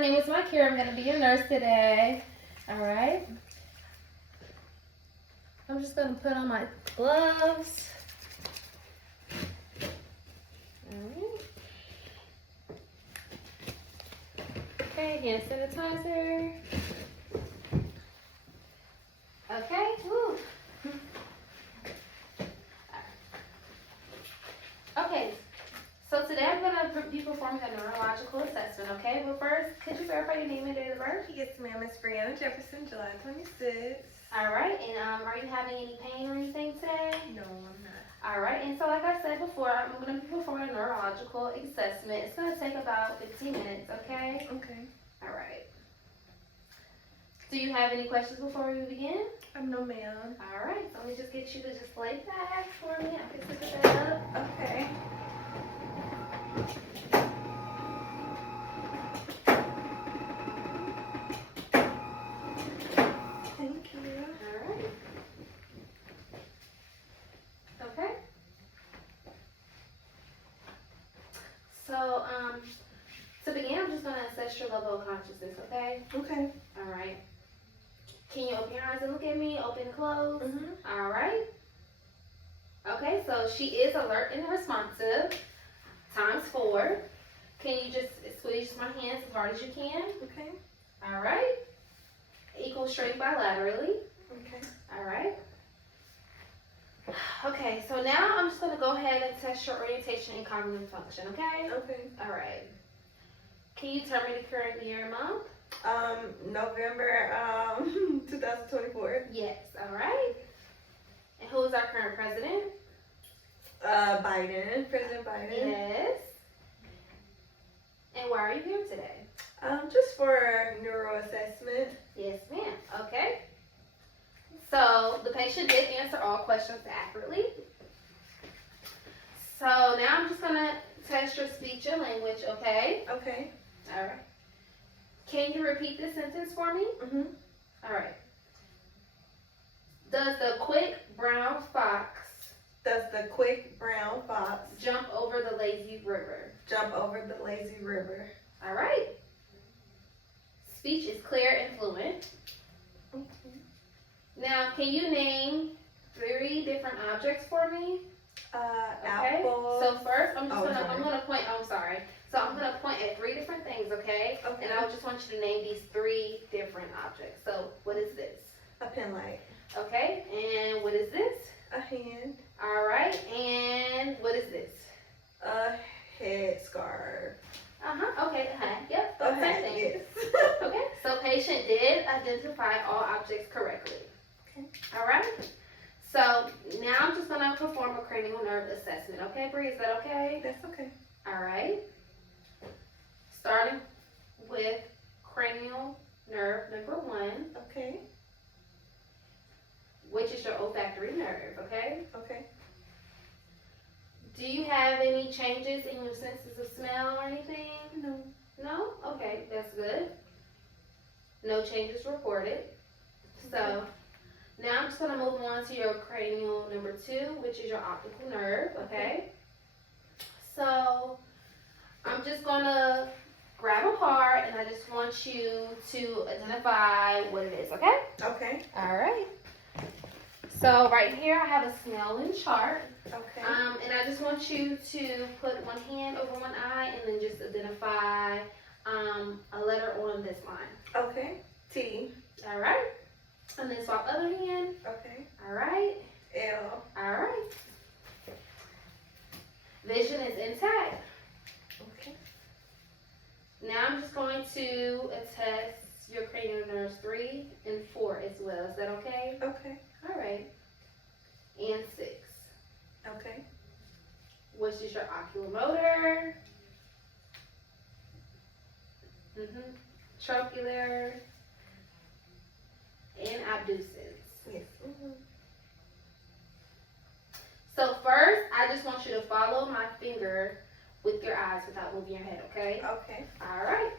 name is Mykira. I'm going to be your nurse today. All right. I'm just going to put on my gloves. All right. Okay, hand sanitizer. Okay. Woo. Okay. So today I'm going to be performing a neurological assessment, okay? But first, could you verify your name and date of birth? Yes, ma'am. It's Brianna Jefferson, July 26th. All right. And are you having any pain or anything today? No, I'm not. All right. And so like I said before, I'm going to be performing a neurological assessment. It's going to take about 15 minutes, okay? Okay. All right. Do you have any questions before we begin? No, ma'am. All right. So let me just get you to just lay back for me. I can sit that up. Okay. Thank you. All right. Okay. So, to begin, I'm just going to assess your level of consciousness, okay? Okay. All right. Can you open your eyes and look at me? Open and close. Mm-hmm. All right. Okay, so she is alert and responsive. Times 4. Can you just squeeze my hands as hard as you can? Okay. All right. Equal strength bilaterally. Okay. All right. Okay, so now I'm just going to go ahead and test your orientation and cognitive function, okay? Okay. All right. Can you tell me the current year and month? November 2024. Yes. All right. And who is our current president? Biden. President Biden. Yes. And why are you here today? Just for neuro assessment. Yes, ma'am. Okay. So the patient did answer all questions accurately. So now I'm just going to test your speech and language, okay? Okay. All right. Can you repeat this sentence for me? Mm-hmm. All right. Does the quick brown fox Does the quick brown fox jump over the lazy river? jump over the lazy river? All right. Speech is clear and fluent. Okay. Now, can you name 3 different objects for me? Okay. Apple. So first, I'm gonna point. Oh, I'm sorry. So I'm gonna point at 3 different things, okay? Okay. And I just want you to name these 3 different objects. So what is this? A pen light. Okay. And what is this? A hand. All right. And what is this? A head scarf. Okay. The hat. Yep. A Same hat. thing. Yes. Okay. So patient did identify all objects correctly. Okay. All right. So now I'm just gonna perform a cranial nerve assessment. Okay, Bree? Is that okay? That's okay. All right. Starting with cranial nerve number 1, Okay. which is your olfactory nerve. Okay. Okay. Do you have any changes in your senses of smell or anything? No. No? Okay, that's good. No changes reported. So now I'm just going to move on to your cranial number 2, which is your optical nerve, okay? So I'm just going to grab a card and I just want you to identify what it is, okay? Okay. All right. So right here I have a smelling chart. Okay. And I just want you to put one hand over one eye and then just identify a letter on this line. Okay. T. All right. And then swap other hand. Okay. All right. L. All right. Vision is intact. Okay. Now I'm just going to attest your cranial nerves 3 and 4 as well. Is that okay? Okay. All right. And 6, Okay. which is your oculomotor, trochlear, and abducens. Yes. Mm-hmm. So first, I just want you to follow my finger with your eyes without moving your head, okay? Okay. All right.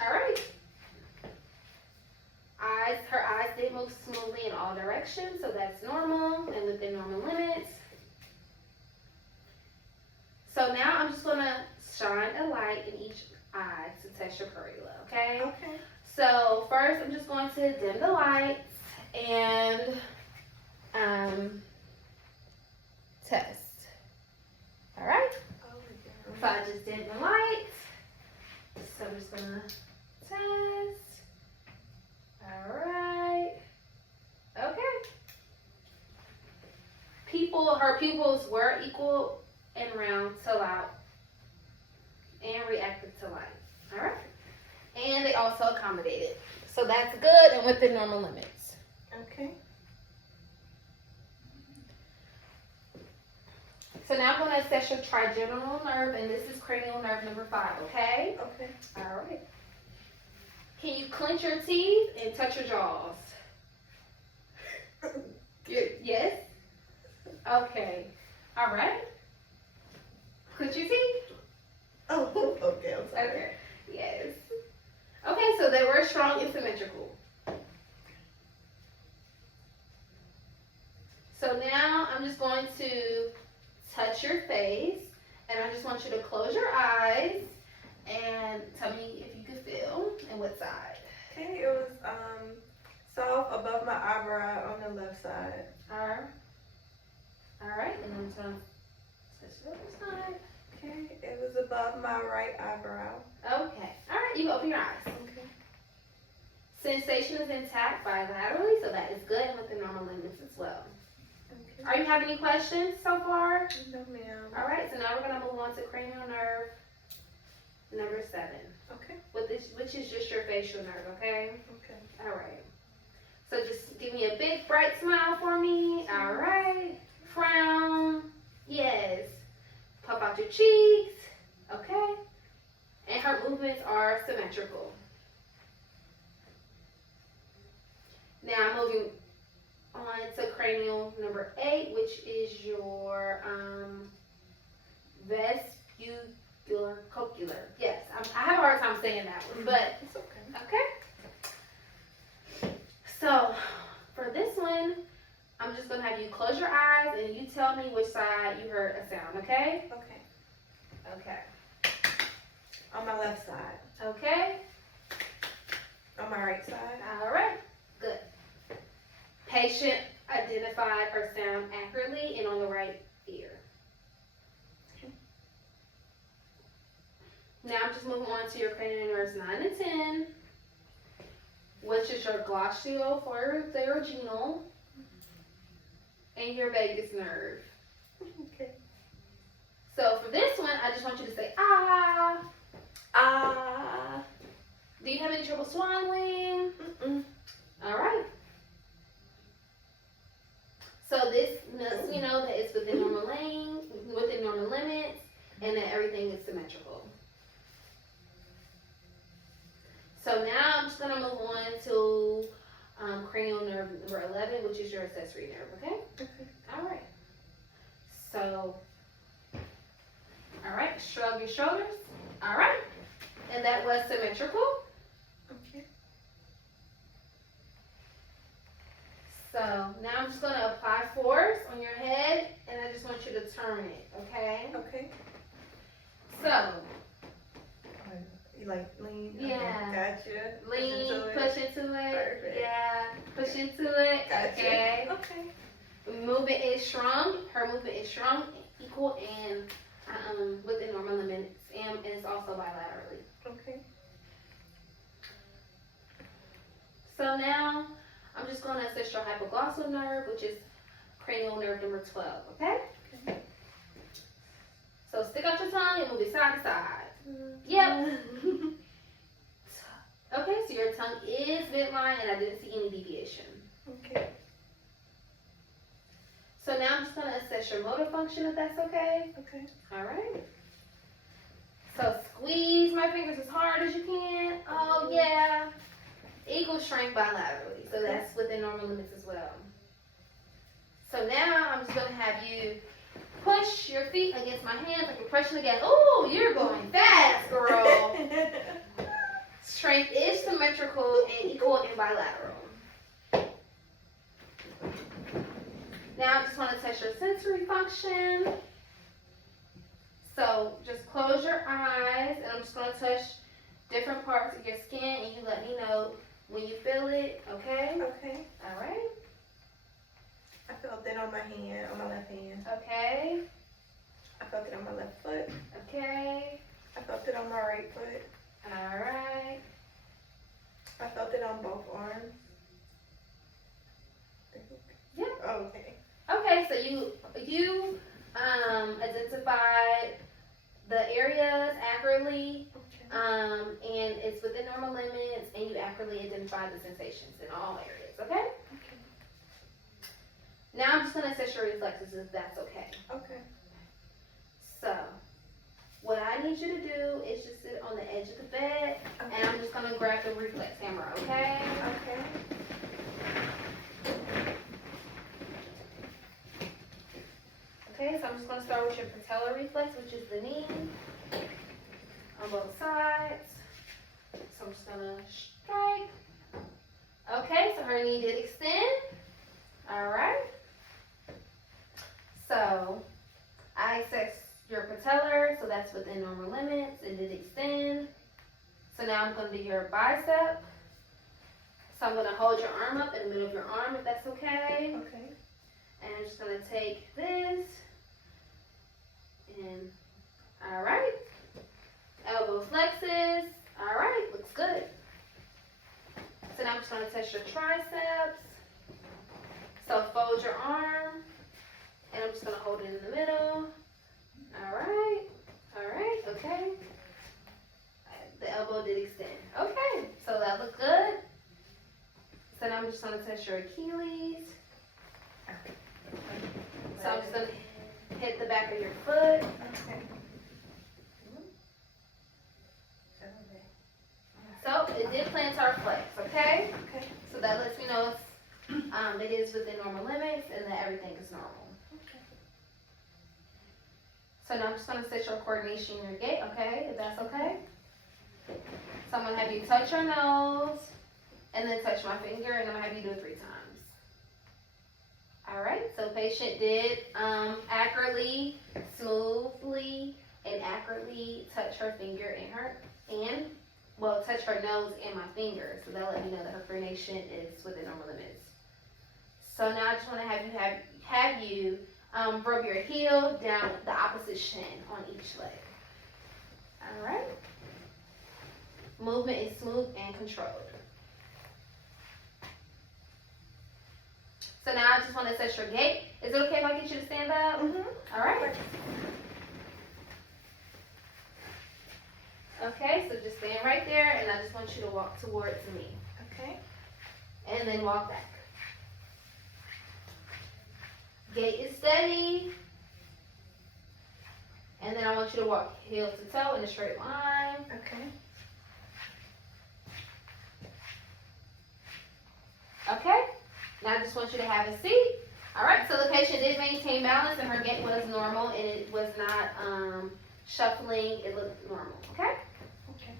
All right. Her eyes did move smoothly in all directions, so that's normal and within normal limits. So now I'm just going to shine extracurricular, okay? Okay. So first I'm just going to dim the lights and test. Alright? So I just dimmed the lights. So I'm just gonna test. Alright. Okay. Her pupils were equal and round to loud and reactive to light. Alright? And they also accommodated. So that's good and within normal limits. Okay. So now I'm going to assess your trigeminal nerve, and this is cranial nerve number 5, okay? Okay. Alright. Can you clench your teeth and touch your jaws? Yes? Okay. Alright. Clench your teeth? Oh, okay. I'm sorry. Okay. Yes. Okay, so they were strong and symmetrical. So now I'm just going to touch your face, and I just want you to close your eyes and tell me if you can feel and what side. Okay, it was soft above my eyebrow on the left side. Alright, and I'm just gonna touch the other side. Okay, it was above my right eyebrow. Okay, alright, you can open your eyes. Okay. Sensation is intact bilaterally, so that is good and within normal limits as well. Okay. Are you having any questions so far? No, ma'am. Alright, so now we're gonna move on to cranial nerve number 7. Okay. Which is just your facial nerve, okay? Okay. Alright. So just give me a big bright smile for me. Alright. Frown. Yes. Puff out your cheeks. Okay. And her movements are symmetrical. Now I'm moving on to cranial number 8, which is your vestibular cochlear. Yes, I have a hard time saying that one, but It's okay. okay. So for this one, I'm just gonna have you close your eyes and you tell me which side you heard a sound. Okay? Okay. Okay. On my left side. Okay. On my right side. All right. Good. Patient identified her sound accurately and on the right ear. Okay. Now I'm just moving on to your cranial nerves 9 and 10, which is your glossopharyngeal and your vagus nerve. Okay. So for this one, I just want you to say ah. Ah. Do you have any trouble swallowing? Mm-mm. All right. So this lets me know that it's within normal limits, and that everything is symmetrical. So now I'm just gonna move on to cranial nerve number 11, which is your accessory nerve. Okay. Okay. All right. So, all right. Shrug your shoulders. All right. And that was symmetrical. Okay. So now I'm just gonna apply force on your head, and I just want you to turn it. Okay. Okay. So You like lean? Yeah. Okay. Gotcha. lean, push into it. Perfect. Yeah. Push into it. Gotcha. Okay. Okay. Movement is strong. Her movement is strong, equal, and within normal limits, and it's also bilaterally. Okay. So now I'm just going to assess your hypoglossal nerve, which is cranial nerve number 12. Okay. Okay. So stick out your tongue and move it side to side. Yep. Okay. So your tongue is midline, and I didn't see any deviation. Okay. So now I'm just going to assess your motor function, if that's okay. Okay. All right. So squeeze my fingers as hard as you can. Oh, yeah. Equal strength bilaterally. So that's within normal limits as well. So now I'm just going to have you push your feet against my hands like you're pressing against. Oh, you're going fast, girl. Strength is symmetrical and equal and bilateral. Now I just want to test your sensory function. So just close your eyes, and I'm just going to touch different parts of your skin, and you let me know when you feel it, okay? Okay. Alright. I felt it on my hand, on my left hand. Okay. I felt it on my left foot. Okay. I felt it on my right foot. Alright. I felt it on both arms. Yeah. Oh, okay. Okay, so you identified the areas accurately, and it's within normal limits, and you accurately identified the sensations in all areas, okay? Okay. Now I'm just gonna assess your reflexes if that's okay. Okay. So, what I need you to do is just sit on the edge of the bed, and I'm just gonna grab the reflex hammer, okay? Okay. Okay, so I'm just gonna start with your patellar reflex, which is the knee, on both sides. So I'm just gonna strike. Okay, so her knee did extend. Alright. So, I assess your patellar, so that's within normal limits. It did extend. So now I'm gonna do your bicep. So I'm gonna hold your arm up in the middle of your arm, if that's okay. Okay. And I'm just gonna take this. And, alright. Elbow flexes. Alright, looks good. So now I'm just gonna test your triceps. So fold your arm. And I'm just gonna hold it in the middle. Alright. Alright, okay. The elbow did extend. Okay, so that looked good. So now I'm just gonna test your Achilles. So I'm just gonna hit the back of your foot. Okay. So it did plantar flex, okay? Okay. So that lets me know it is within normal limits and that everything is normal. Okay. So now I'm just gonna set your coordination in your gait, okay? If that's okay. So I'm gonna have you touch your nose and then touch my finger, and I'm gonna have you do it 3 times. Alright, so patient did accurately, smoothly, and accurately touch her finger touch her nose and my finger. So that'll let me know that her coordination is within normal limits. So now I just wanna have you rub your heel down the opposite shin on each leg. Alright. Movement is smooth and controlled. So now I just want to assess your gait. Is it okay if I get you to stand up? Mm-hmm. All right. Okay, so just stand right there, and I just want you to walk towards me. Okay. And then walk back. Gait is steady. And then I want you to walk heel to toe in a straight line. Okay. Okay. Now I just want you to have a seat. Alright, so the patient did maintain balance and her gait was normal and it was not shuffling. It looked normal. Okay? Okay.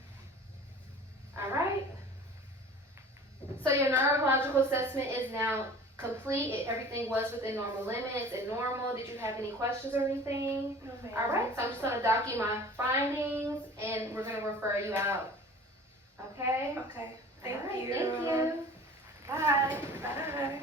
Alright. So your neurological assessment is now complete. Everything was within normal limits and normal. Did you have any questions or anything? No, ma'am. Alright, so I'm just going to document my findings and we're going to refer you out. Okay? Okay. Thank All right, you. Thank you. Bye. Bye.